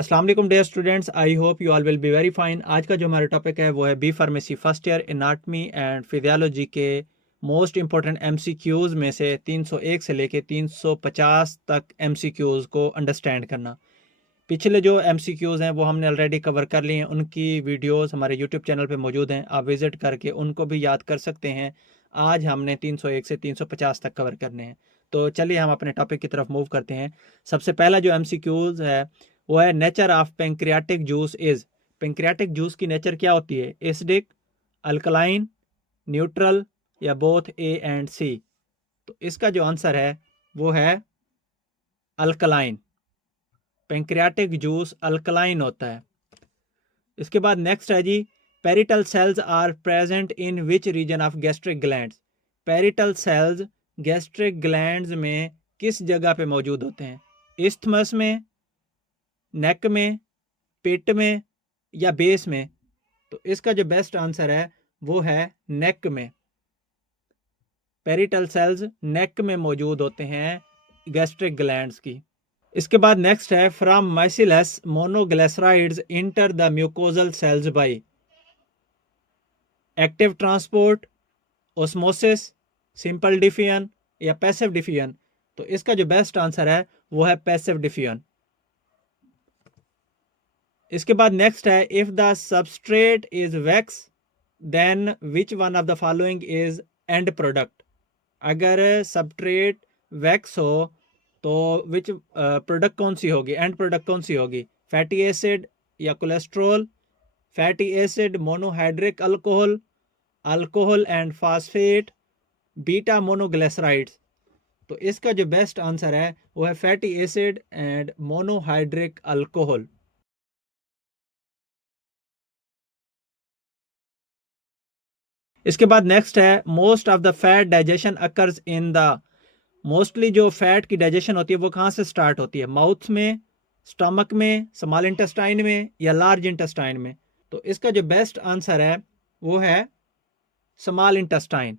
अस्सलाम वालेकुम dear students, I hope you all will be very fine. आज का जो हमारा टॉपिक है वो है B pharmacy first year anatomy and physiology के मोस्ट इंपॉर्टेंट एमसीक्यूज़ में से 301 से लेके 350 तक एमसीक्यूज़ को अंडरस्टैंड करना। पिछले जो एमसीक्यूज़ हैं वो हमने ऑलरेडी कवर कर लिए हैं, उनकी वीडियोस हमारे यूट्यूब चैनल पे मौजूद हैं, आप विज़िट करके उनको भी याद कर सकते हैं। आज हमने 301 से 350 तक कवर करने हैं, तो चलिए हम अपने टॉपिक की तरफ मूव करते हैं। सबसे पहला जो एमसीक्यूज़ है वो है nature of pancreatic juice is. Pancreatic juice की नेचर क्या होती है? एसिडिक, अल्कलाइन, न्यूट्रल या बोथ ए एंड सी। तो इसका जो आंसर है वो है अल्कलाइन। पेंक्रियाटिक जूस अल्कलाइन होता है। इसके बाद नेक्स्ट है जी, parietal cells are present in which region of gastric glands. Parietal cells gastric glands में किस जगह पे मौजूद होते हैं? इस्थमस में, नेक में, पेट में या बेस में? तो इसका जो बेस्ट आंसर है वो है नेक में। पेरिटल सेल्स नेक में मौजूद होते हैं गैस्ट्रिक ग्लैंड्स की। इसके बाद नेक्स्ट है, from micelles monoglycerides enter the mucosal cells by active transport, osmosis, simple diffusion या पैसिव डिफियन। तो इसका जो बेस्ट आंसर है वो है पैसिव डिफियन। इसके बाद नेक्स्ट है, if the substrate is wax then which one of the following is end product. अगर सबस्ट्रेट वैक्स हो तो विच प्रोडक्ट कौन सी होगी, एंड प्रोडक्ट कौन सी होगी? फैटी एसिड या cholesterol, fatty acid, monohydric alcohol, alcohol and phosphate, beta monoglycerides. तो इसका जो बेस्ट आंसर है वो है fatty acid and monohydric alcohol. इसके बाद नेक्स्ट है, most of the fat digestion occurs in the. Mostly जो फैट की डाइजेशन होती है वो कहाँ से स्टार्ट होती है? माउथ में, स्टमक में, स्मॉल इंटेस्टाइन में या लार्ज इंटेस्टाइन में? तो इसका जो बेस्ट आंसर है वो है स्मॉल इंटेस्टाइन।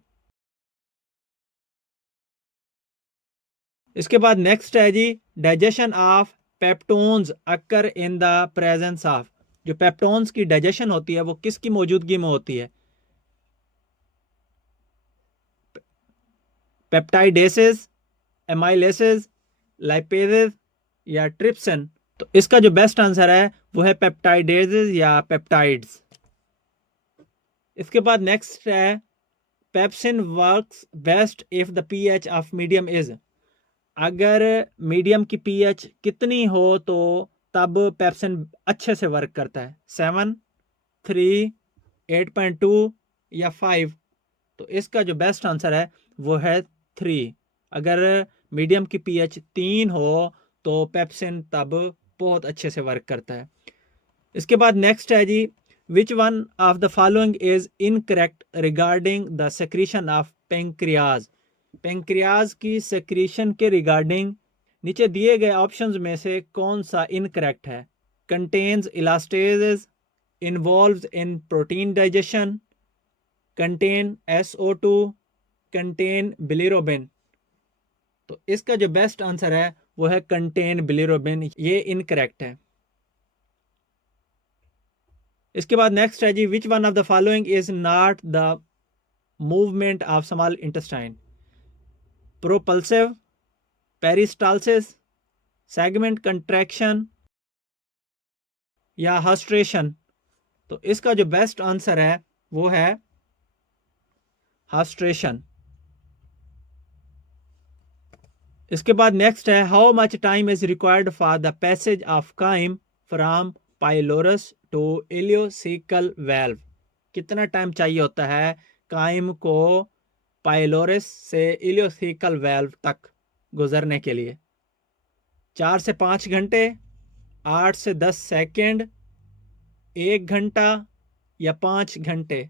इसके बाद नेक्स्ट है जी, digestion of peptones occur in the presence of. जो पेप्टोन्स की डाइजेशन होती है वो किसकी मौजूदगी में होती है? पेप्टाइडेसेस, एमाइलेसेस, लाइपेजेस या ट्रिप्सिन। तो इसका जो बेस्ट आंसर है वो है पेप्टाइडेसेस या पेप्टाइड्स। इसके बाद नेक्स्ट है, pepsin works best if the pH of medium is. अगर मीडियम की पीएच कितनी हो तो तब पेप्सिन अच्छे से वर्क करता है? 7, 3, 8.2 या 5? तो इसका जो बेस्ट आंसर है वो है 3। अगर मीडियम की पीएच 3 हो तो पेप्सिन तब बहुत अच्छे से वर्क करता है। इसके बाद नेक्स्ट है जी, which one of the following is incorrect regarding the secretion of pancreas. Pancreas की सेक्रीशन के रिगार्डिंग नीचे दिए गए ऑप्शंस में से कौन सा इनकरेक्ट है? Contains elastases, involves in protein digestion, contain SO2, contain bilirubin. तो इसका जो बेस्ट आंसर है वो है कंटेन बिलिरोबिन, ये इनकरेक्ट है। इसके बाद नेक्स्ट है जी, which one of the following is not the movement of small intestine? Propulsive, peristalsis, segment contraction या हस्ट्रेशन? तो इसका जो बेस्ट आंसर है वो है हस्ट्रेशन। इसके बाद नेक्स्ट है, how much time is required for the passage of chyme from pylorus to ileocecal valve. कितना टाइम चाहिए होता है काइम को पाइलोरस से इलियोसिकल वेल्व तक गुजरने के लिए? 4 से 5 घंटे, 8 से 10 सेकेंड, 1 घंटा या 5 घंटे?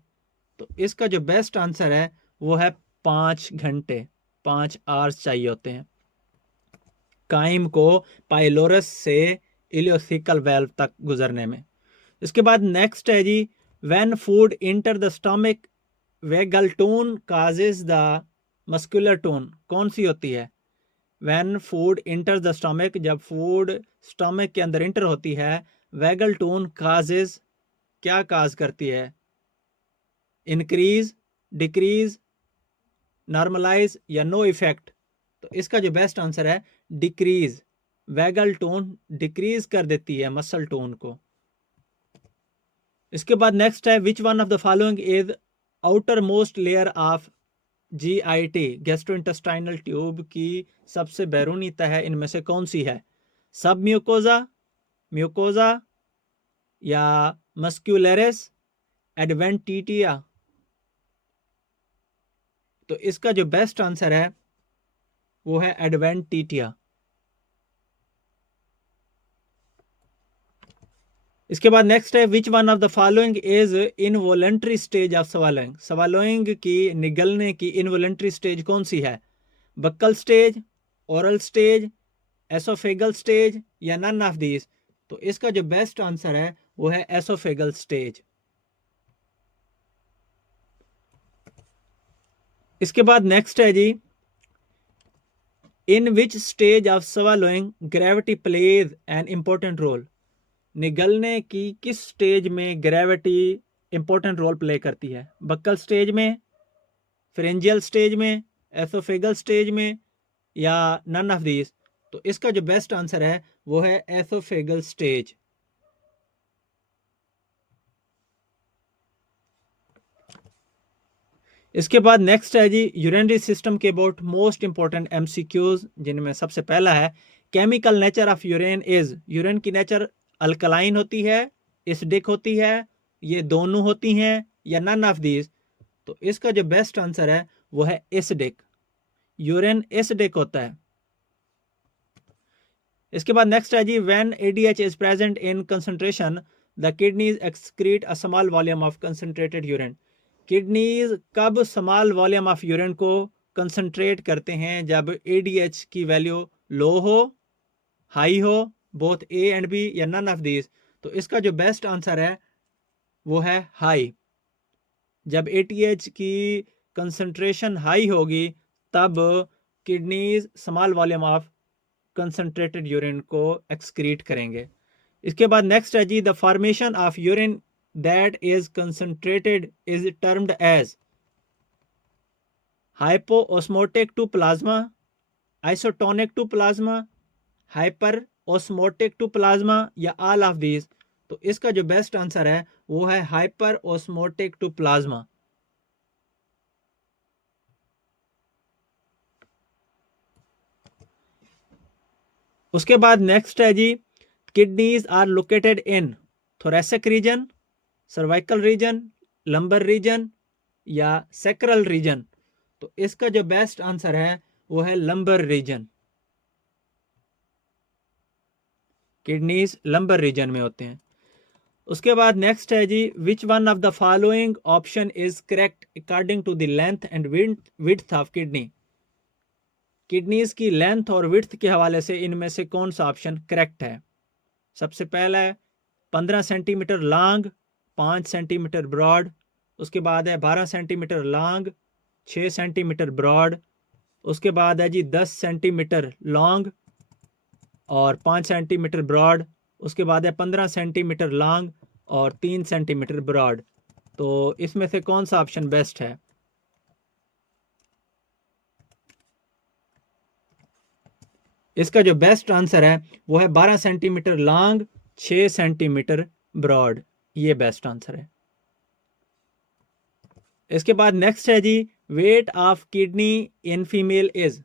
तो इसका जो बेस्ट आंसर है वो है 5 घंटे। 5 आवर्स चाहिए होते हैं काइम को पाइलोरस से इलियोसिकल वेल्व तक गुजरने में। इसके बाद नेक्स्ट है जी, when food enter the stomach vagal tone causes the muscular tone. कौन सी होती है? When food enters the stomach, जब फूड स्टमक के अंदर इंटर होती है, वैगल टोन काजेज, क्या काज करती है? इंक्रीज, डिक्रीज, नॉर्मलाइज या नो इफेक्ट? तो इसका जो बेस्ट आंसर है डिक्रीज। वैगल टोन डिक्रीज कर देती है मसल टोन को। इसके बाद नेक्स्ट है which one of the following is outer most layer of GIT, gastrointestinal tube की सबसे बैरूनी तह इनमें से कौन सी है? सब म्यूकोजा, म्यूकोजा या मस्क्यूलरिस, एडवेंटिटिया? तो इसका जो बेस्ट आंसर है वो है एडवेंटिटिया। इसके बाद नेक्स्ट है which one of the following is involuntary stage of swallowing, swallowing की निगलने की इनवॉलेंट्री स्टेज कौन सी है? Buccal stage, oral stage, esophageal stage या नन ऑफ दीज? तो इसका जो बेस्ट आंसर है वो है एसोफेगल स्टेज। इसके बाद नेक्स्ट है जी in which stage of swallowing gravity plays an important role, निगलने की किस स्टेज में ग्रेविटी इंपॉर्टेंट रोल प्ले करती है? बक्कल स्टेज में, फ्रेंजियल स्टेज में, एसोफेगल स्टेज में या नन ऑफ दीज? तो इसका जो बेस्ट आंसर है वो है एसोफेगल स्टेज। इसके बाद नेक्स्ट है जी यूरिनरी सिस्टम के अबाउट मोस्ट इंपॉर्टेंट MCQs, जिनमें सबसे पहला है chemical nature of urine is, urine की नेचर अल्कलाइन होती है, एसिडिक होती है, ये दोनों होती हैं या नन ऑफ दीज? तो इसका जो बेस्ट आंसर है वो है एसिडिक, यूरिन एसिडिक होता है। इसके बाद नेक्स्ट है जी when ADH is present in concentration the kidneys excrete a small volume of concentrated urine, kidneys कब स्मॉल वॉल्यूम ऑफ यूरिन को कंसंट्रेट करते हैं? जब ADH की वैल्यू लो हो, हाई हो, बोथ A एंड B या नन ऑफ दीज? तो इसका जो बेस्ट आंसर है वो है हाई। जब ATH की कंसंट्रेशन हाई होगी तब kidneys small volume of concentrated urine को एक्सक्रीट करेंगे। इसके बाद नेक्स्ट है जी the formation of urine that is concentrated is termed as hypoosmotic to plasma, isotonic to plasma, hyperosmotic to plasma या ऑल ऑफ दीज? तो इसका जो बेस्ट आंसर है वो है हाइपर ओस्मोटिक टू प्लाज्मा। उसके बाद नेक्स्ट है जी kidneys are located in thoracic region, cervical region, lumbar region या सैक्रल रीजन? तो इसका जो बेस्ट आंसर है वो है lumbar region. Kidneys lumbar region में होते हैं। उसके बाद नेक्स्ट है जी which one of the following option is correct according to the length and width of kidney, kidneys की लेंथ और विड्थ के हवाले से इनमें से कौन सा ऑप्शन करेक्ट है? सबसे पहला है 15 सेंटीमीटर लॉन्ग, 5 सेंटीमीटर ब्रॉड। उसके बाद है 12 सेंटीमीटर लॉन्ग, 6 सेंटीमीटर ब्रॉड। उसके बाद है जी 10 सेंटीमीटर लॉन्ग और 5 सेंटीमीटर ब्रॉड। उसके बाद है 15 सेंटीमीटर लॉन्ग और 3 सेंटीमीटर ब्रॉड। तो इसमें से कौन सा ऑप्शन बेस्ट है? इसका जो बेस्ट आंसर है वो है 12 सेंटीमीटर लॉन्ग, 6 सेंटीमीटर ब्रॉड, ये बेस्ट आंसर है। इसके बाद नेक्स्ट है जी weight of kidney in female is,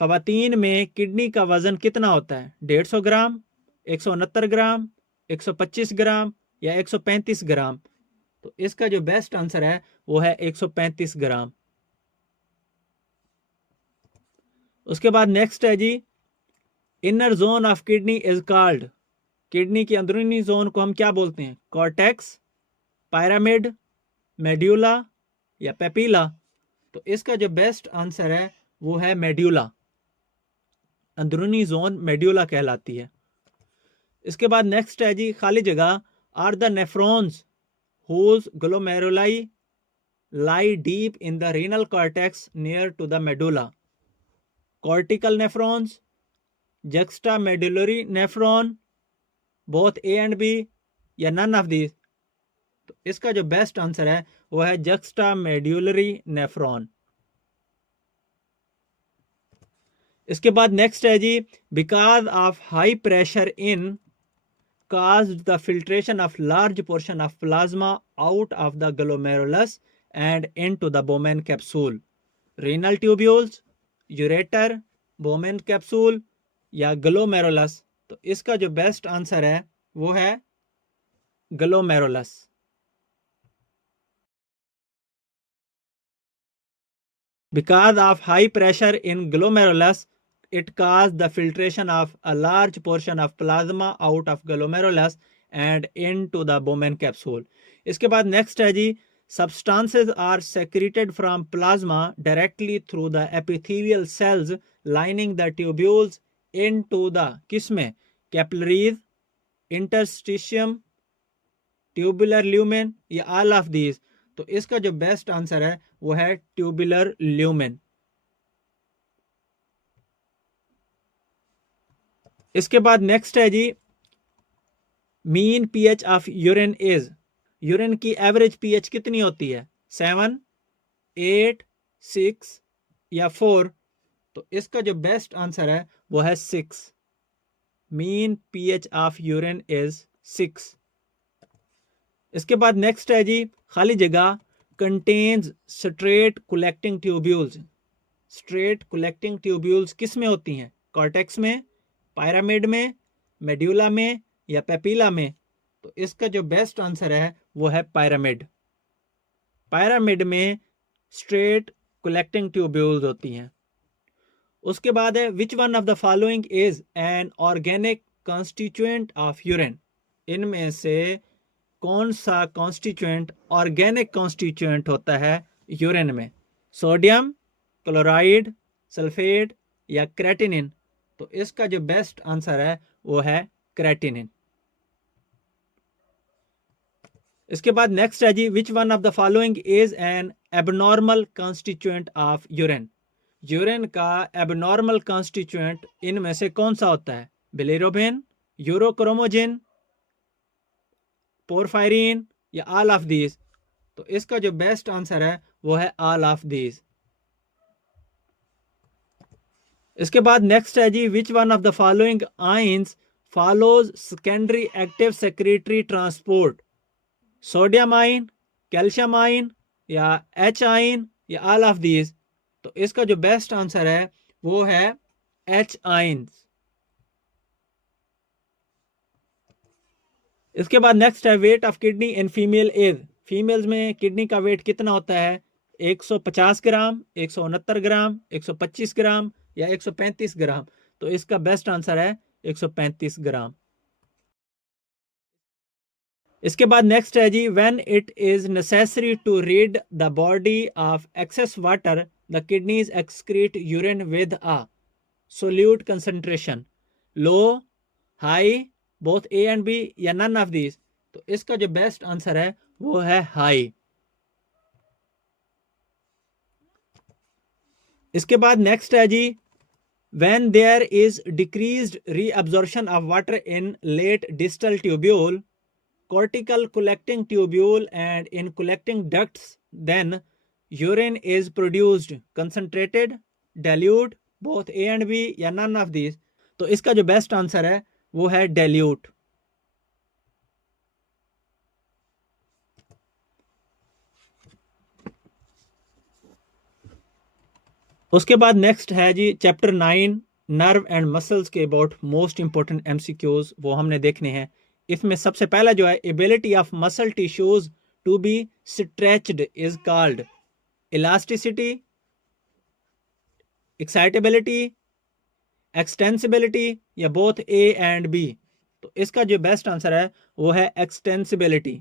खवातीन में किडनी का वजन कितना होता है? 150 ग्राम, 169 ग्राम, 125 ग्राम या 135 ग्राम? तो इसका जो बेस्ट आंसर है वो है 135 ग्राम। उसके बाद नेक्स्ट है जी inner zone of kidney is called, kidney की अंदरूनी जोन को हम क्या बोलते हैं? कॉर्टेक्स, पायरामिड, मेड्यूला या पेपिला? तो इसका जो बेस्ट आंसर है वो है मेड्यूला, अंदरूनी जोन मेड्यूला कहलाती है। इसके बाद नेक्स्ट है जी खाली जगह are the nephrons whose glomeruli lie deep in the renal cortex near to the medulla, cortical nephrons, juxta medullary nephron, both A and B, या नन ऑफ दीज? तो इसका जो बेस्ट आंसर है वो है जक्स्टा मेडुलरी नेफ्रॉन। इसके बाद next है जी, because of high pressure in caused the filtration of large portion of plasma out of the glomerulus and into the Bowman capsule. Renal tubules, ureter, Bowman capsule या glomerulus? तो इसका जो best answer है वो है glomerulus। Because of high pressure in glomerulus, it caused the filtration of a large portion of plasma out of glomerulus and into the Bowman capsule. इसके बाद next है जी, substances are secreted from plasma directly through the epithelial cells lining the tubules into the किसमें? capillaries, interstitium, tubular lumen या all of these? तो इसका जो best answer है वो है ट्यूबुलर ल्यूमेन। इसके बाद नेक्स्ट है जी, mean pH of urine is? Urine की एवरेज पीएच कितनी होती है? 7, 8, 6 या 4? तो इसका जो बेस्ट आंसर है वो है 6। Mean pH of urine is 6। इसके बाद नेक्स्ट है जी, खाली जगह, contains straight collecting tubules. Straight collecting tubules किस में होती हैं? कॉर्टेक्स में, पायरामिड में, मेड्यूला में या पेपिला में? तो इसका जो बेस्ट आंसर है वो है पायरामिड। पायरामिड में स्ट्रेट कलेक्टिंग ट्यूब्यूल्स होती हैं। उसके बाद है, which one of the following is an organic constituent of urine? इनमें से कौन सा कॉन्स्टिट्यूएंट ऑर्गेनिक कॉन्स्टिट्यूएंट होता है यूरिन में? सोडियम, क्लोराइड, सल्फेट या क्रेटिनिन? तो इसका जो बेस्ट आंसर है वो है क्रेटिनिन। इसके बाद नेक्स्ट है जी, which one of the following is an abnormal constituent of urine? Urine का एबनॉर्मल कॉन्स्टिट्यूएंट इनमें से कौन सा होता है? बिलिरुबिन, यूरोक्रोमोजिन, पोरफायरिन या ऑल ऑफ दीज? तो इसका जो बेस्ट आंसर है वो है ऑल ऑफ दीज। इसके बाद नेक्स्ट है जी, which one of the following ions follows secondary active secretory transport? Sodium ion, calcium ion या एच आइन या ऑल ऑफ दीज? तो इसका जो बेस्ट आंसर है वो है एच आइंस। इसके बाद नेक्स्ट है, wait of kidney in female is? Females में किडनी का वेट कितना होता है? 150 ग्राम, 169 ग्राम, 125 ग्राम या 135 ग्राम? तो इसका बेस्ट आंसर है 135 ग्राम। इसके बाद नेक्स्ट है जी, when it is necessary to rid the body of excess water the kidneys excrete urine with a solute concentration, low, high, both A and B या नन ऑफ दीज? तो इसका जो best answer है वो है high. इसके बाद next है जी, when there is decreased reabsorption of water in late distal tubule, cortical collecting tubule and in collecting ducts, then urine is produced concentrated, dilute, both A and B या none of these? तो इसका जो best answer है वो है dilute। उसके बाद next है जी, चैप्टर 9 नर्व एंड मसल्स के अबाउट मोस्ट इंपॉर्टेंट एमसीक्यूज, वो हमने देखने हैं। इसमें सबसे पहला जो है, ability of muscle tissues to be stretched is called elasticity, excitability, extensibility या बोथ ए एंड बी? तो इसका जो बेस्ट आंसर है वो है एक्सटेंसिबिलिटी।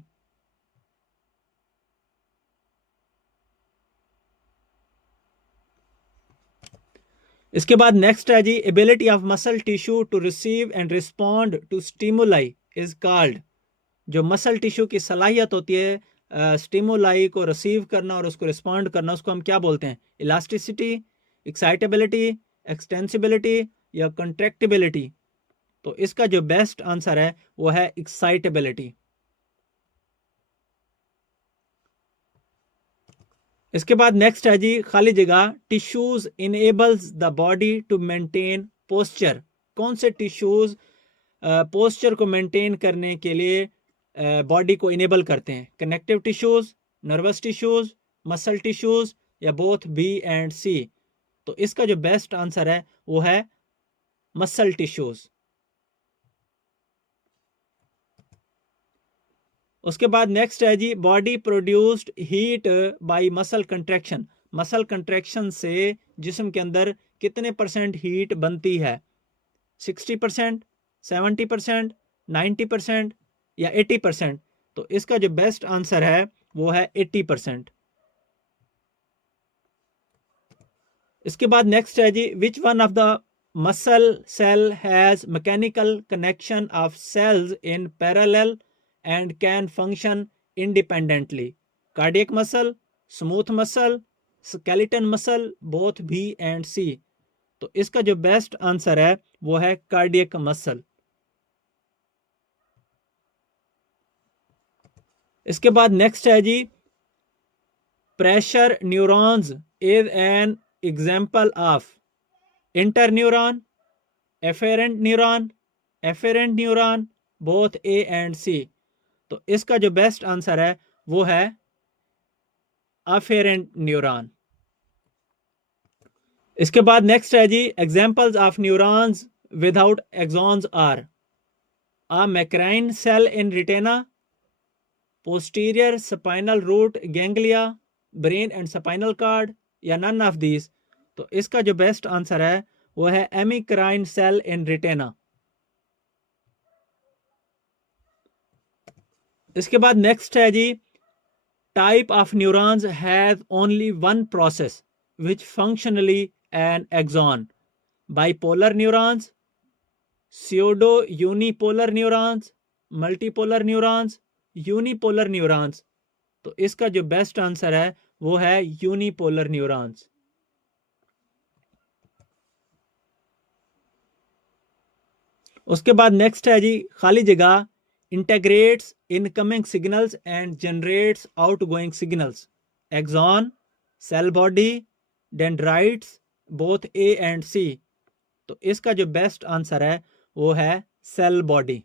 इसके बाद नेक्स्ट है जी, ability of muscle tissue to receive and respond to stimuli is called? जो मसल टिश्यू की सलाहियत होती है स्टिमुलाई को रिसीव करना और उसको रिस्पॉन्ड करना, उसको हम क्या बोलते हैं? इलास्टिसिटी, एक्साइटेबिलिटी, एक्सटेंसिबिलिटी या कंट्रैक्टिबिलिटी? तो इसका जो बेस्ट आंसर है वो है एक्साइटेबिलिटी। इसके बाद नेक्स्ट है जी खाली जगह, tissues enables the body to maintain posture. कौन से टिश्यूज पोस्चर को मेंटेन करने के लिए बॉडी को इनेबल करते हैं? Connective tissues, nervous tissues, muscle tissues या बोथ बी एंड सी? तो इसका जो बेस्ट आंसर है वो है मसल टिश्यूज। उसके बाद नेक्स्ट है जी body produced heat by muscle contraction. Muscle contraction से जिस्म के अंदर कितने परसेंट हीट बनती है? 60%, 70%, 90% या 80%? तो इसका जो बेस्ट आंसर है वो है 80%। इसके बाद नेक्स्ट है जी which one of the muscle cell has mechanical connection of cells in parallel and can function independently? Cardiac muscle, smooth muscle, skeleton muscle, both B and C? तो इसका जो बेस्ट आंसर है वो है कार्डियक मसल। इसके बाद next है जी pressure neurons is an example of interneuron, afferent neuron, efferent neuron, both A and C? तो इसका जो बेस्ट आंसर है वो है अफेरेंट न्यूरॉन। इसके बाद नेक्स्ट है जी examples of neurons without axons are amacrine cell in retina, posterior spinal root ganglia, brain and spinal cord या नन ऑफ दीज? तो इसका जो बेस्ट आंसर है वो है एमिक्राइन सेल इन रेटिना। इसके बाद नेक्स्ट है जी type of neurons has only one process which functionally an axon? Bipolar neurons, pseudo unipolar neurons, multipolar neurons, unipolar neurons? तो इसका जो बेस्ट आंसर है वो है यूनिपोलर न्यूरॉन्स। उसके बाद नेक्स्ट है जी खाली जगह integrates incoming signals and generates outgoing signals? Axon, cell body, dendrites, both A and C? तो इसका जो बेस्ट आंसर है वो है सेल बॉडी।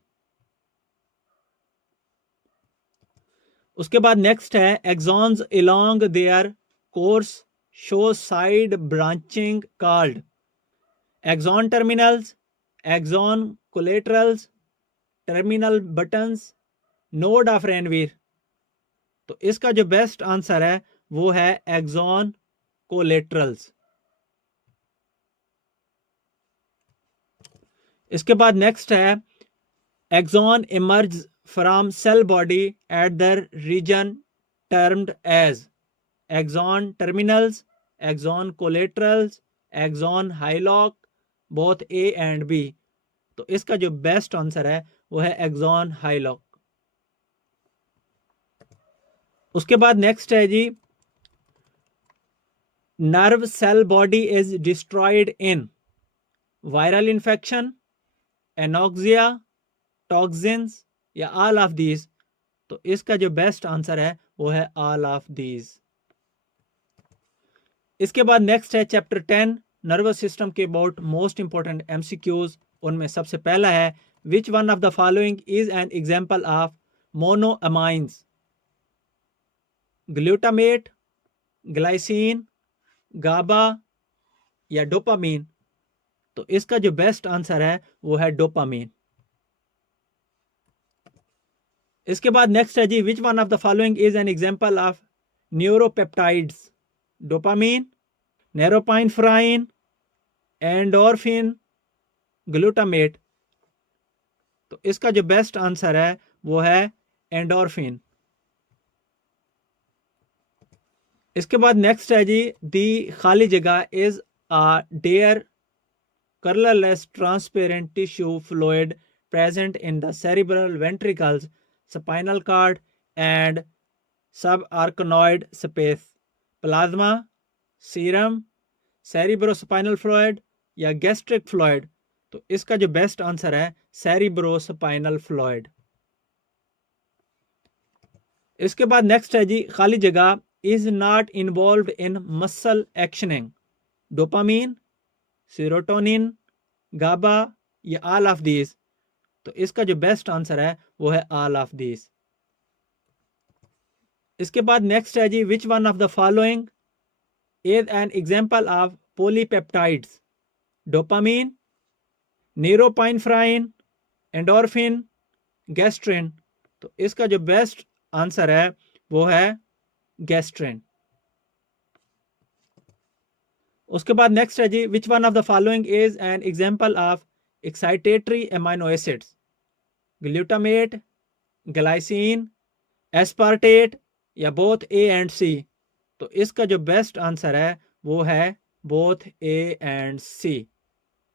उसके बाद नेक्स्ट है axons along their course show side branching called? Axon terminals, axon collaterals, terminal buttons, node of Ranvier? तो इसका जो बेस्ट आंसर है वो है एक्सॉन कोलेटरल्स। इसके बाद नेक्स्ट है axon emerge from cell body at the region termed as? Axon terminals, axon collaterals, axon hillock, both A and B? तो इसका जो बेस्ट आंसर है वो है एक्सॉन हाइलॉक। उसके बाद नेक्स्ट है जी nerve cell body is destroyed in? Viral infection, anoxia, toxins या ऑल ऑफ दीज? तो इसका जो बेस्ट आंसर है वो है ऑल ऑफ दीज। इसके बाद नेक्स्ट है चैप्टर 10 नर्वस सिस्टम के अबाउट मोस्ट इंपॉर्टेंट एमसीक्यूज। उनमें सबसे पहला है which one of the following is an example of monoamines? Glutamate, glycine, GABA या डोपामीन? तो इसका जो बेस्ट आंसर है वो है डोपामीन। इसके बाद नेक्स्ट है जी which one of the following is an example of neuropeptides? Dopamine, norepinephrine, endorphin, glutamate? तो इसका जो बेस्ट आंसर है वो है एंडोर्फिन। इसके बाद नेक्स्ट है जी दी खाली जगह is a dare colorless transparent tissue fluid present in the cerebral ventricles, spinal cord and subarachnoid space? Plasma, serum, cerebrospinal fluid, या गैस्ट्रिक फ्लूइड? तो इसका जो बेस्ट आंसर है सेरिब्रोस्पाइनल फ्लूइड। इसके बाद नेक्स्ट है जी खाली जगह, is not involved in muscle actioning, dopamine, serotonin, GABA या ऑल ऑफ दीज? तो इसका जो बेस्ट आंसर है वो है ऑल ऑफ दीज। इसके बाद नेक्स्ट है जी which one of the following is an example of polypeptides, dopamine, norepinephrine, endorphin, gastrin? तो इसका जो बेस्ट आंसर है वो है गैस्ट्रिन। उसके बाद नेक्स्ट है जी which one of the following is an example of excitatory amino acids, glutamate, glycine, aspartate या बोथ ए एंड सी? तो इसका जो बेस्ट आंसर है वो है both A and C.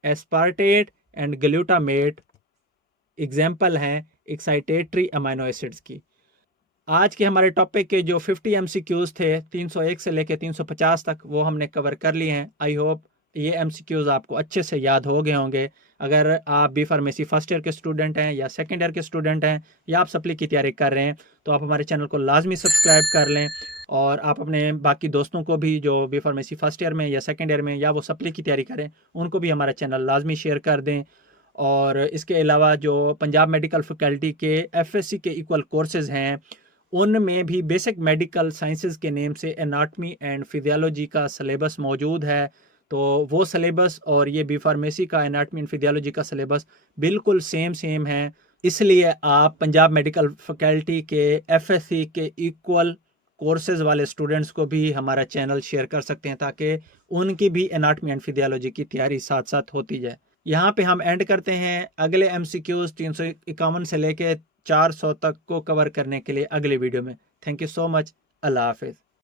Aspartate and glutamate example हैं एक्साइटेटरी अमाइनो एसिड्स की। आज के हमारे टॉपिक के जो 50 MCQs थे 301 से लेके 350 तक वो हमने कवर कर लिए हैं। आई होप ये MCQs आपको अच्छे से याद हो गए होंगे। अगर आप बी फार्मेसी फर्स्ट ईयर के स्टूडेंट हैं या सेकेंड ईयर के स्टूडेंट हैं या आप सप्ली की तैयारी कर रहे हैं तो आप हमारे चैनल को लाजमी सब्सक्राइब कर लें और आप अपने बाकी दोस्तों को भी जो बी फार्मेसी फर्स्ट ईयर में या सेकेंड ईयर में या वो सप्ली की तैयारी करें उनको भी हमारा चैनल लाजमी शेयर कर दें। और इसके अलावा जो पंजाब मेडिकल फैकल्टी के FSC के इक्वल कोर्सेज़ हैं उनमें भी बेसिक मेडिकल साइंसेज के नेम से एनाटमी एंड फिजियोलॉजी का सिलेबस मौजूद है। तो वो सिलेबस और ये बी फार्मेसी का एनाटमी एंड फिजियोलॉजी का सिलेबस बिल्कुल सेम है। इसलिए आप पंजाब मेडिकल फैकल्टी के FSC के इक्वल कोर्सेज वाले स्टूडेंट्स को भी हमारा चैनल शेयर कर सकते हैं ताकि उनकी भी एनाटमी एंड फिजियोलॉजी की तैयारी साथ साथ होती जाए। यहाँ पे हम एंड करते हैं। अगले MCQs 351 से लेके 400 तक को कवर करने के लिए अगले वीडियो में। Thank you so much. अल्लाह हाफिज़।